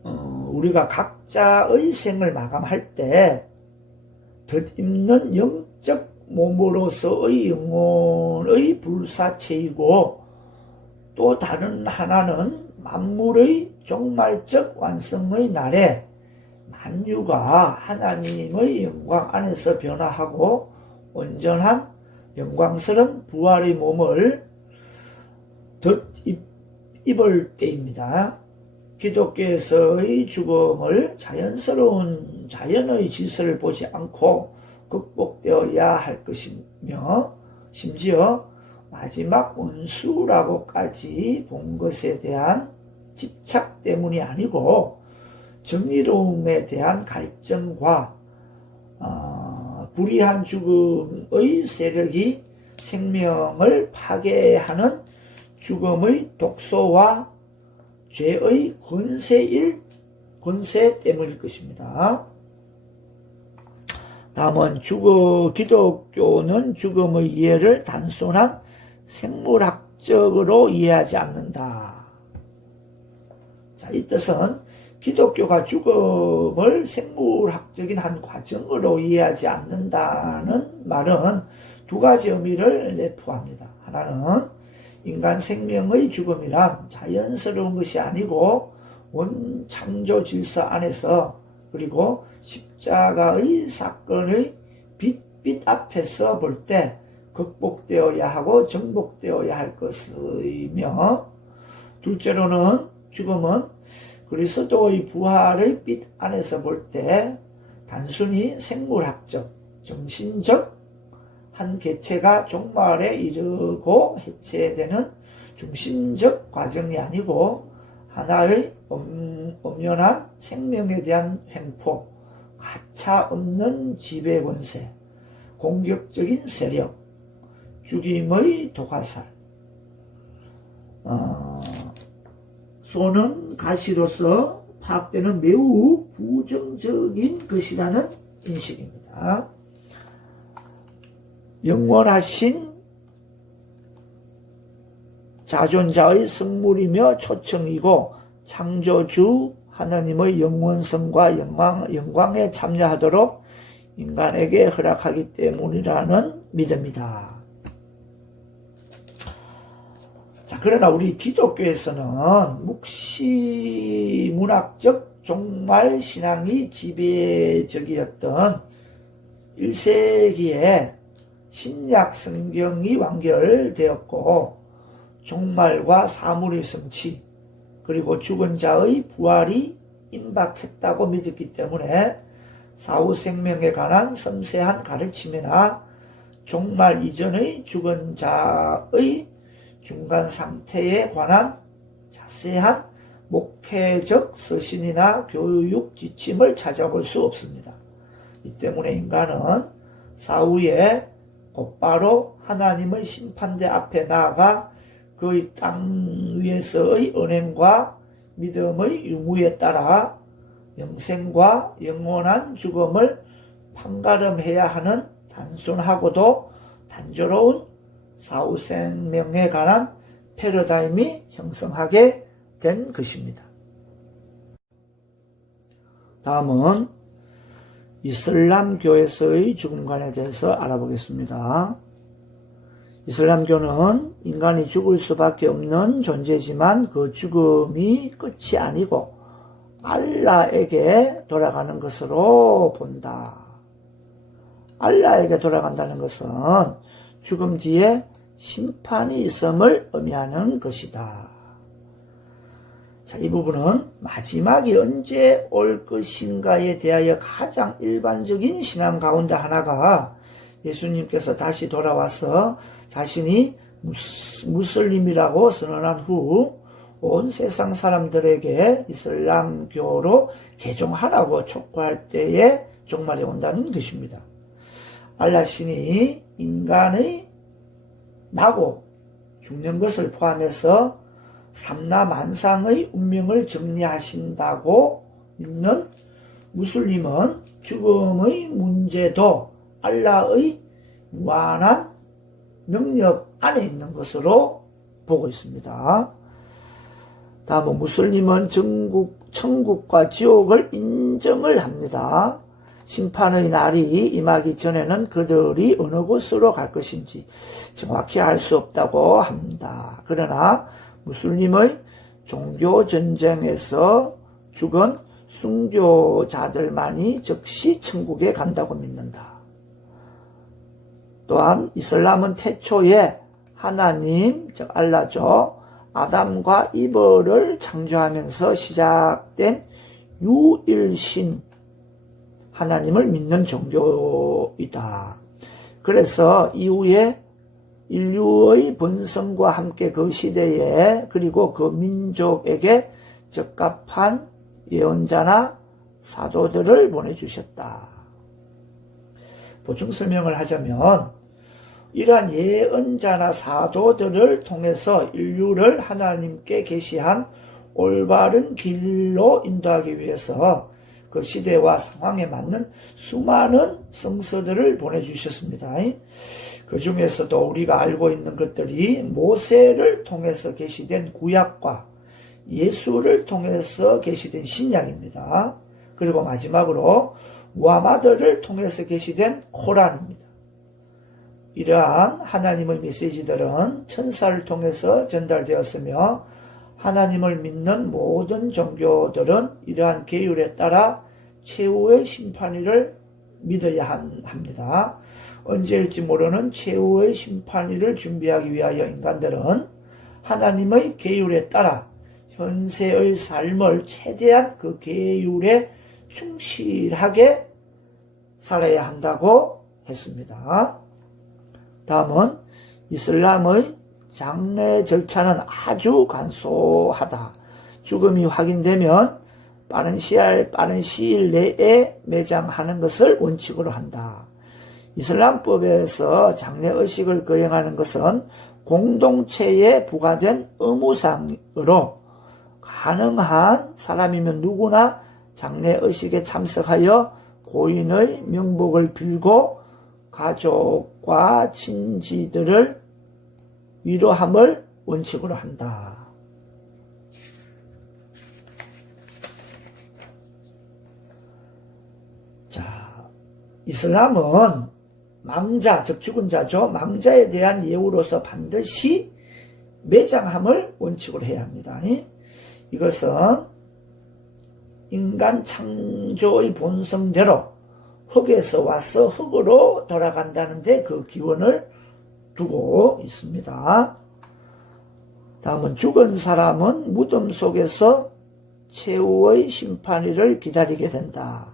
우리가 각자의 생을 마감할 때 덧입는 영적 몸으로서의 영혼의 불사체이고, 또 다른 하나는 만물의 종말적 완성의 날에 만유가 하나님의 영광 안에서 변화하고 온전한 영광스러운 부활의 몸을 덧입을 때입니다. 기독교에서의 죽음을 자연스러운 자연의 질서를 보지 않고 극복되어야 할 것이며, 심지어 마지막 원수라고까지 본 것에 대한 집착 때문이 아니고 정의로움에 대한 갈증과 불의한 죽음의 세력이 생명을 파괴하는 죽음의 독소와 죄의 권세 때문일 것입니다. 다음은 기독교는 죽음의 이해를 단순한 생물학적으로 이해하지 않는다. 자, 이 뜻은 기독교가 죽음을 생물학적인 한 과정으로 이해하지 않는다는 말은 두 가지 의미를 내포합니다. 하나는 인간 생명의 죽음이란 자연스러운 것이 아니고 원 창조 질서 안에서, 그리고 십자가의 사건의 빛 앞에서 볼 때 극복되어야 하고 정복되어야 할 것이며, 둘째로는 죽음은 그리스도의 부활의 빛 안에서 볼 때 단순히 생물학적, 정신적 한 개체가 종말에 이르고 해체되는 중심적 과정이 아니고 하나의 엄연한 생명에 대한 횡포, 가차없는 지배 권세, 공격적인 세력, 죽임의 도가살, 쏘는 가시로서 파악되는 매우 부정적인 것이라는 인식입니다. 영원하신 자존자의 성물이며 초청이고 창조주 하나님의 영원성과 영광에 참여하도록 인간에게 허락하기 때문이라는 믿음이다. 자, 그러나 우리 기독교에서는 묵시문학적 종말 신앙이 지배적이었던 1세기에 신약 성경이 완결되었고, 종말과 사물의 성취, 그리고 죽은 자의 부활이 임박했다고 믿었기 때문에 사후 생명에 관한 섬세한 가르침이나 종말 이전의 죽은 자의 중간 상태에 관한 자세한 목회적 서신이나 교육 지침을 찾아볼 수 없습니다. 이 때문에 인간은 사후에 곧바로 하나님의 심판대 앞에 나아가 그의 땅 위에서의 은행과 믿음의 유무에 따라 영생과 영원한 죽음을 판가름해야 하는 단순하고도 단조로운 사후 생명에 관한 패러다임이 형성하게 된 것입니다. 다음은 이슬람교에서의 죽음관에 대해서 알아보겠습니다. 이슬람교는 인간이 죽을 수밖에 없는 존재지만 그 죽음이 끝이 아니고 알라에게 돌아가는 것으로 본다. 알라에게 돌아간다는 것은 죽음 뒤에 심판이 있음을 의미하는 것이다. 자, 이 부분은 마지막이 언제 올 것인가에 대하여 가장 일반적인 신앙 가운데 하나가 예수님께서 다시 돌아와서 자신이 무슬림이라고 선언한 후 온 세상 사람들에게 이슬람교로 개종하라고 촉구할 때에 종말이 온다는 것입니다. 알라 신이 인간의 나고 죽는 것을 포함해서 삼라만상의 운명을 정리하신다고 믿는 무슬림은 죽음의 문제도 알라의 무한한 능력 안에 있는 것으로 보고 있습니다. 다음은 무슬림은 천국과 지옥을 인정을 합니다. 심판의 날이 임하기 전에는 그들이 어느 곳으로 갈 것인지 정확히 알 수 없다고 합니다. 그러나 무슬림의 종교전쟁에서 죽은 순교자들만이 즉시 천국에 간다고 믿는다. 또한 이슬람은 태초에 하나님, 즉 알라죠, 아담과 이브를 창조하면서 시작된 유일신 하나님을 믿는 종교이다. 그래서 이후에 인류의 번성과 함께 그 시대에 그리고 그 민족에게 적합한 예언자나 사도들을 보내주셨다. 보충 설명을 하자면 이러한 예언자나 사도들을 통해서 인류를 하나님께 계시한 올바른 길로 인도하기 위해서 그 시대와 상황에 맞는 수많은 성서들을 보내주셨습니다. 그 중에서도 우리가 알고 있는 것들이 모세를 통해서 계시된 구약과 예수를 통해서 계시된 신약입니다. 그리고 마지막으로 무하마드를 통해서 계시된 코란입니다. 이러한 하나님의 메시지들은 천사를 통해서 전달되었으며 하나님을 믿는 모든 종교들은 이러한 계율에 따라 최후의 심판일을 믿어야 합니다. 언제일지 모르는 최후의 심판일을 준비하기 위하여 인간들은 하나님의 계율에 따라 현세의 삶을 최대한 그 계율에 충실하게 살아야 한다고 했습니다. 다음은 이슬람의 장례 절차는 아주 간소하다. 죽음이 확인되면 빠른 시일 내에 매장하는 것을 원칙으로 한다. 이슬람법에서 장례의식을 거행하는 것은 공동체에 부과된 의무상으로 가능한 사람이면 누구나 장례의식에 참석하여 고인의 명복을 빌고 가족과 친지들을 위로함을 원칙으로 한다. 자, 이슬람은 망자, 즉 죽은 자죠. 망자에 대한 예우로서 반드시 매장함을 원칙으로 해야 합니다. 이것은 인간 창조의 본성대로 흙에서 와서 흙으로 돌아간다는데 그 기원을 두고 있습니다. 다음은 죽은 사람은 무덤 속에서 최후의 심판일을 기다리게 된다.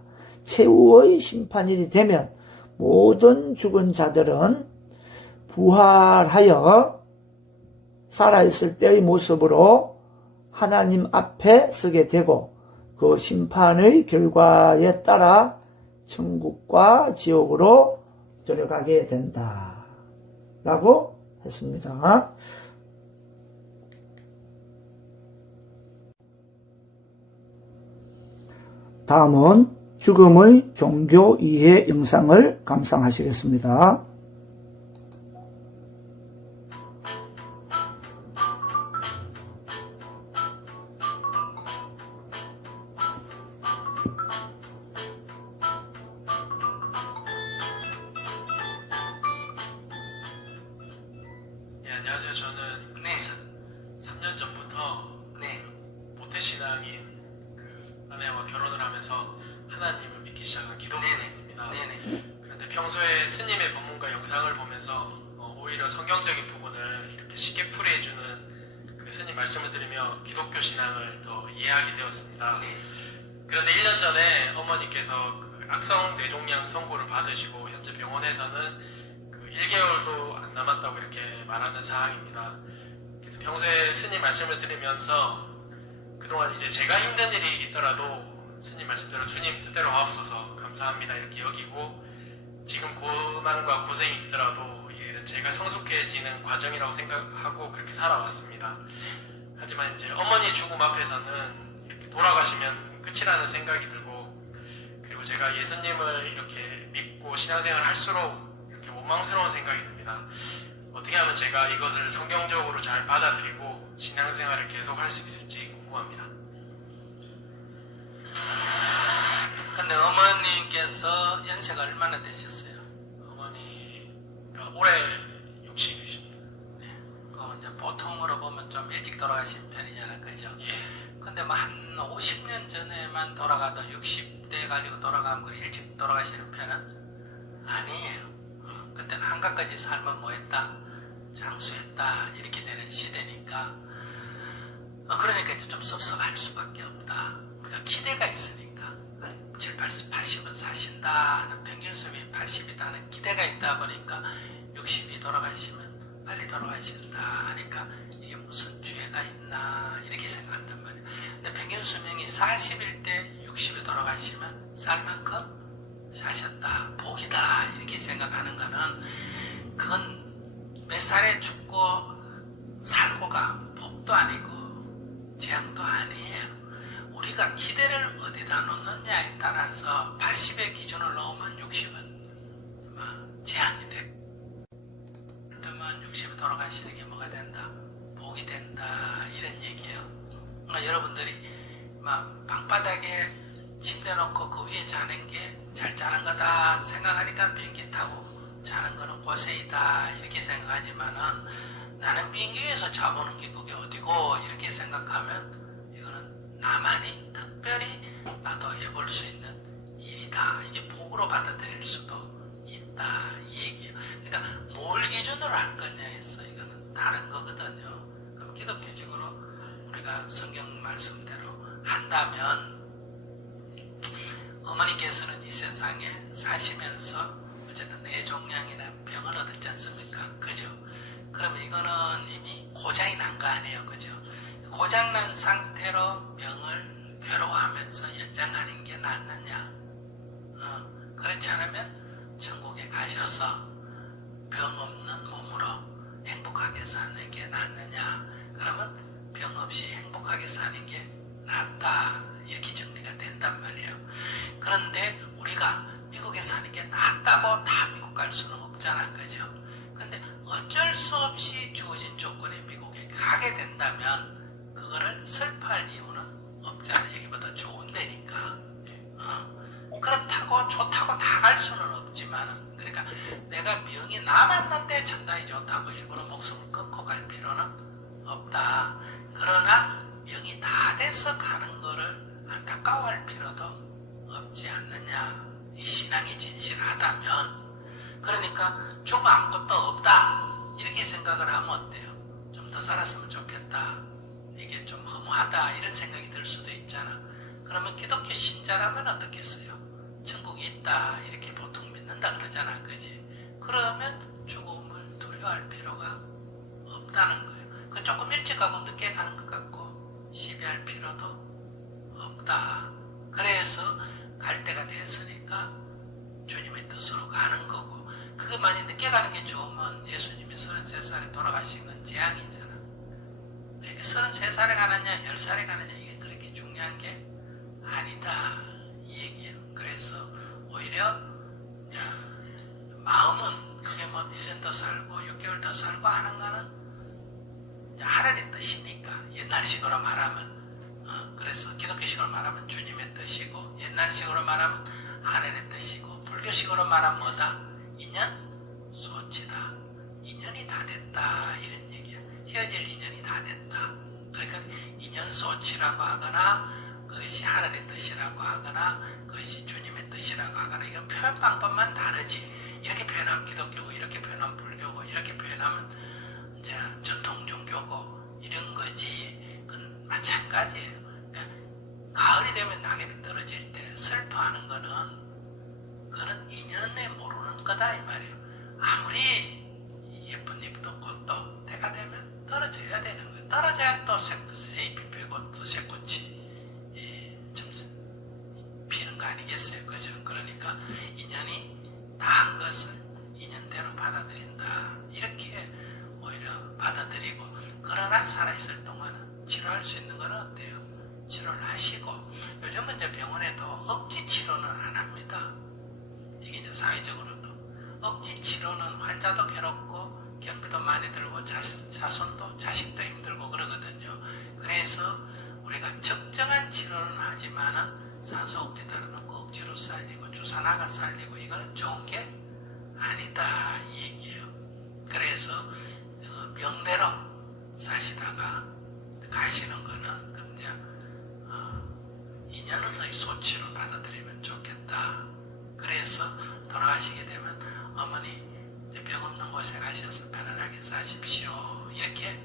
최후의 심판일이 되면 모든 죽은 자들은 부활하여 살아있을 때의 모습으로 하나님 앞에 서게 되고 그 심판의 결과에 따라 천국과 지옥으로 들어가게 된다 라고 했습니다. 다음은 죽음의 종교 이해 영상을 감상하시겠습니다. 안녕하세요. 저는 3년 전부터 모태신앙인 아내와 결혼을 하면서 하나님을 믿기 시작한 기독교인입니다. 그런데 평소에 스님의 법문과 영상을 보면서 오히려 성경적인 부분을 부분을 이렇게 쉽게 풀이해주는 그 스님 말씀을 들으며 기독교 신앙을 더 이해하게 되었습니다. 그런데 1년 전에 어머니께서 그 악성 뇌종양 선고를 받으시고 현재 병원에서는 그 1개월도 안 남았다고 이렇게 말하는 상황입니다. 그래서 평소에 스님 말씀을 들으면서 그동안 이제 제가 힘든 일이 있더라도 스님 말씀대로 주님 뜻대로 하옵소서 감사합니다 이렇게 여기고, 지금 고난과 고생이 있더라도 이게 제가 성숙해지는 과정이라고 생각하고 그렇게 살아왔습니다. 하지만 이제 어머니 죽음 앞에서는 이렇게 돌아가시면 끝이라는 생각이 들고, 그리고 제가 예수님을 이렇게 믿고 신앙생활을 할수록 이렇게 원망스러운 생각이 듭니다. 어떻게 하면 제가 이것을 성경적으로 잘 받아들이고 신앙생활을 계속할 수 있을지 궁금합니다. 근데 어머님께서 연세가 얼마나 되셨어요? 어머니가 올해 60이십니다. 그 이제 보통으로 보면 좀 일찍 돌아가신 편이잖아요, 그죠? 예. 근데 뭐 한 50년 전에만 돌아가도 60대 가지고 돌아가면 그래 일찍 돌아가시는 편은 아니에요. 그때는 한가까지 삶은 뭐했다? 장수했다. 이렇게 되는 시대니까. 그러니까 이제 좀 섭섭할 수밖에 없다. 우리가 기대가 있으니까. 7, 80은 사신다 하는 평균 수명이 80이다는 기대가 있다 보니까 60이 돌아가시면 빨리 돌아가신다 하니까 이게 무슨 죄가 있나 이렇게 생각한단 말이에요. 근데 평균 수명이 40일 때 60에 돌아가시면 살 만큼 사셨다, 복이다 이렇게 생각하는 거는 그건 몇 살에 죽고 살고가 복도 아니고 재앙도 아니에요. 우리가 기대를 어디다 놓느냐에 따라서 80의 기준을 놓으면 60은 재앙이 되고, 그러면 60에 돌아가시는 게 뭐가 된다? 복이 된다 이런 얘기예요. 그러니까 여러분들이 막 방바닥에 침대 놓고 그 위에 자는 게 잘 자는 거다 생각하니까 비행기 타고 자는 거는 고생이다 이렇게 생각하지만은 나는 비행기 위에서 자보는 게 그게 어디고 이렇게 생각하면 이거는 나만이 특별히 나도 해볼 수 있는 일이다. 이게 복으로 받아들일 수도 있다 이 얘기예요. 그러니까 뭘 기준으로 할 거냐 해서 이거는 다른 거거든요. 그럼 기독교적으로 우리가 성경 말씀대로 한다면 어머니께서는 이 세상에 사시면서 어쨌든 뇌종양이나 병을 얻었지 않습니까? 그죠? 그럼 이거는 이미 고장이 난 거 아니에요? 그죠? 고장난 상태로 병을 괴로워하면서 연장하는 게 낫느냐? 그렇지 않으면 천국에 가셔서 병 없는 몸으로 행복하게 사는 게 낫느냐? 그러면 병 없이 행복하게 사는 게 낫다. 이렇게 정리가 된단 말이에요. 그런데 우리가 미국에 사는 게 낫다고 다 미국 갈 수는 없잖아. 그죠? 근데 어쩔 수 없이 주어진 조건에 미국에 가게 된다면 그거를 슬퍼할 이유는 없잖아. 여기보다 좋은 데니까. 그렇다고 좋다고 다 갈 수는 없지만, 그러니까 내가 병이 남았는데 천당이 좋다고 일부러 목숨을 끊고 갈 필요는 없다. 그러나 병이 다 돼서 가는 거를 안타까워할 필요도 없지 않느냐. 이 신앙이 진실하다면. 그러니까 죽어 아무것도 없다 이렇게 생각을 하면 어때요? 좀 더 살았으면 좋겠다, 이게 좀 허무하다 이런 생각이 들 수도 있잖아. 그러면 기독교 신자라면 어떻겠어요? 천국이 있다 이렇게 보통 믿는다 그러잖아. 그지? 그러면 죽음을 두려워할 필요가 없다는 거예요. 그 조금 일찍 가고 늦게 가는 것 같고 시비할 필요도 없다. 그래서 갈 때가 됐으니까 주님의 뜻으로 가는 거고, 그거 많이 늦게 가는 게 좋으면 예수님이 33살에 돌아가신 건 재앙이잖아. 그러니까 33살에 가느냐 10살에 가느냐 이게 그렇게 중요한 게 아니다 이 얘기예요. 그래서 오히려 자, 마음은 그게 뭐 1년 더 살고 6개월 더 살고 하는 거는 하나님의 뜻이니까, 옛날식으로 말하면 그래서 기독교식으로 말하면 주님의 뜻이고, 옛날식으로 말하면 하늘의 뜻이고, 불교식으로 말하면 뭐다? 인연 소치다. 인연이 다 됐다 이런 얘기야. 헤어질 인연이 다 됐다. 그러니까 인연 소치라고 하거나 그것이 하늘의 뜻이라고 하거나 그것이 주님의 뜻이라고 하거나 이건 표현 방법만 다르지. 이렇게 표현하면 기독교고 이렇게 표현하면 불교고 이렇게 표현하면 이제 전통 종교고 이런 거지. 그건 마찬가지예요. 그러니까 가을이 되면 낙엽이 떨어질 때 슬퍼하는 거는 그거는 인연에 모르는 거다 이 말이에요. 아무리 예쁜 잎도 꽃도 때가 되면 떨어져야 되는 거예요. 떨어져야 또 새잎이 피고 또 새꽃이 좀 피는 거 아니겠어요? 그죠? 그러니까 인연이 다한 것을 인연대로 받아들인다. 이렇게 오히려 받아들이고, 그러나 살아있을 동안은 치료할 수 있는 건 어때요? 치료를 하시고, 요즘은 이제 병원에도 억지 치료는 안 합니다. 이게 이제 사회적으로도. 억지 치료는 환자도 괴롭고, 경비도 많이 들고, 자손도, 자식도 힘들고 그러거든요. 그래서 우리가 적정한 치료는 하지만은 산소호흡기 달아놓고 억지로 살리고, 주사나가 살리고, 이거는 좋은 게 아니다 이 얘기예요. 그래서 명대로 사시다가 가시는 거는 이제 인연의 소치로 받아들이면 좋겠다. 그래서 돌아가시게 되면 어머니 이제 병 없는 곳에 가셔서 편안하게 사십시오. 이렇게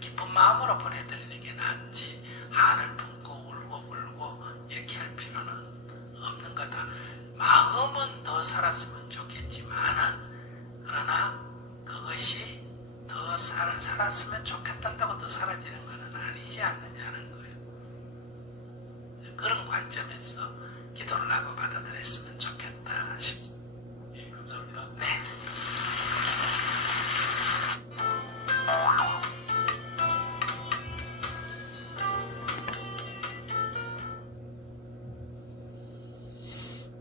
기쁜 마음으로 보내드리는 게 낫지, 한을 품고 울고 불고 이렇게 할 필요는 없는 거다. 마음은 더 살았으면 좋겠지만은, 그러나 그것이 더 살았으면 좋겠다고 더 사라지는 것은 아니지 않느냐는 거예요. 그런 관점에서 기도를 하고 받아들였으면 좋겠다 싶습니다. 예, 감사합니다. 네.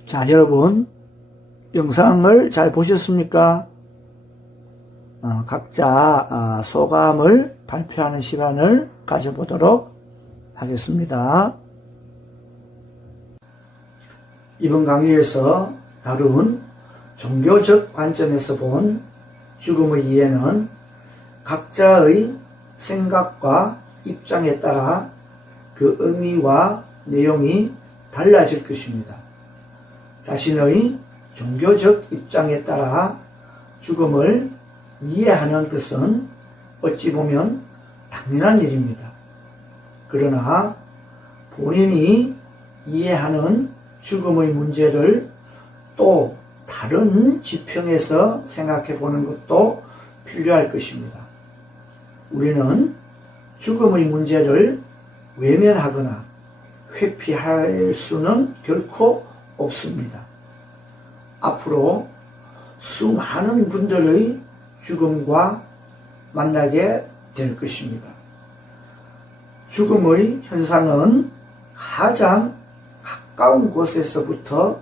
자, 여러분, 영상을 잘 보셨습니까? 각자 소감을 발표하는 시간을 가져보도록 하겠습니다. 이번 강의에서 다룬 종교적 관점에서 본 죽음의 이해는 각자의 생각과 입장에 따라 그 의미와 내용이 달라질 것입니다. 자신의 종교적 입장에 따라 죽음을 이해하는 것은 어찌 보면 당연한 일입니다. 그러나 본인이 이해하는 죽음의 문제를 또 다른 지평에서 생각해 보는 것도 필요할 것입니다. 우리는 죽음의 문제를 외면하거나 회피할 수는 결코 없습니다. 앞으로 수많은 분들의 죽음과 만나게 될 것입니다. 죽음의 현상은 가장 가까운 곳에서부터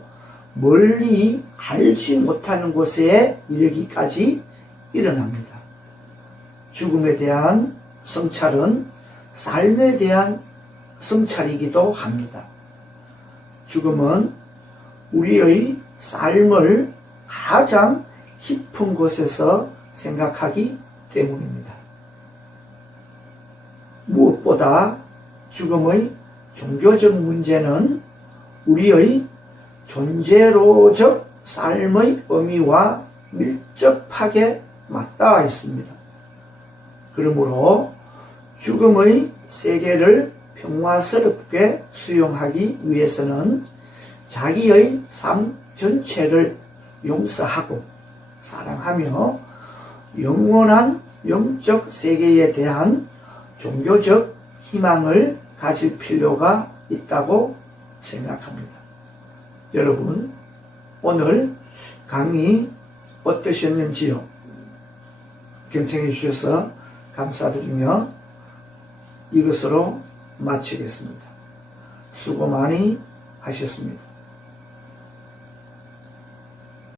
멀리 알지 못하는 곳에 이르기까지 일어납니다. 죽음에 대한 성찰은 삶에 대한 성찰이기도 합니다. 죽음은 우리의 삶을 가장 깊은 곳에서 생각하기 때문입니다. 무엇보다 죽음의 종교적 문제는 우리의 존재로적 삶의 의미와 밀접하게 맞닿아 있습니다. 그러므로 죽음의 세계를 평화스럽게 수용하기 위해서는 자기의 삶 전체를 용서하고 사랑하며 영원한 영적 세계에 대한 종교적 희망을 가질 필요가 있다고 생각합니다. 여러분, 오늘 강의 어떠셨는지요? 경청해 주셔서 감사드리며 이것으로 마치겠습니다. 수고 많이 하셨습니다.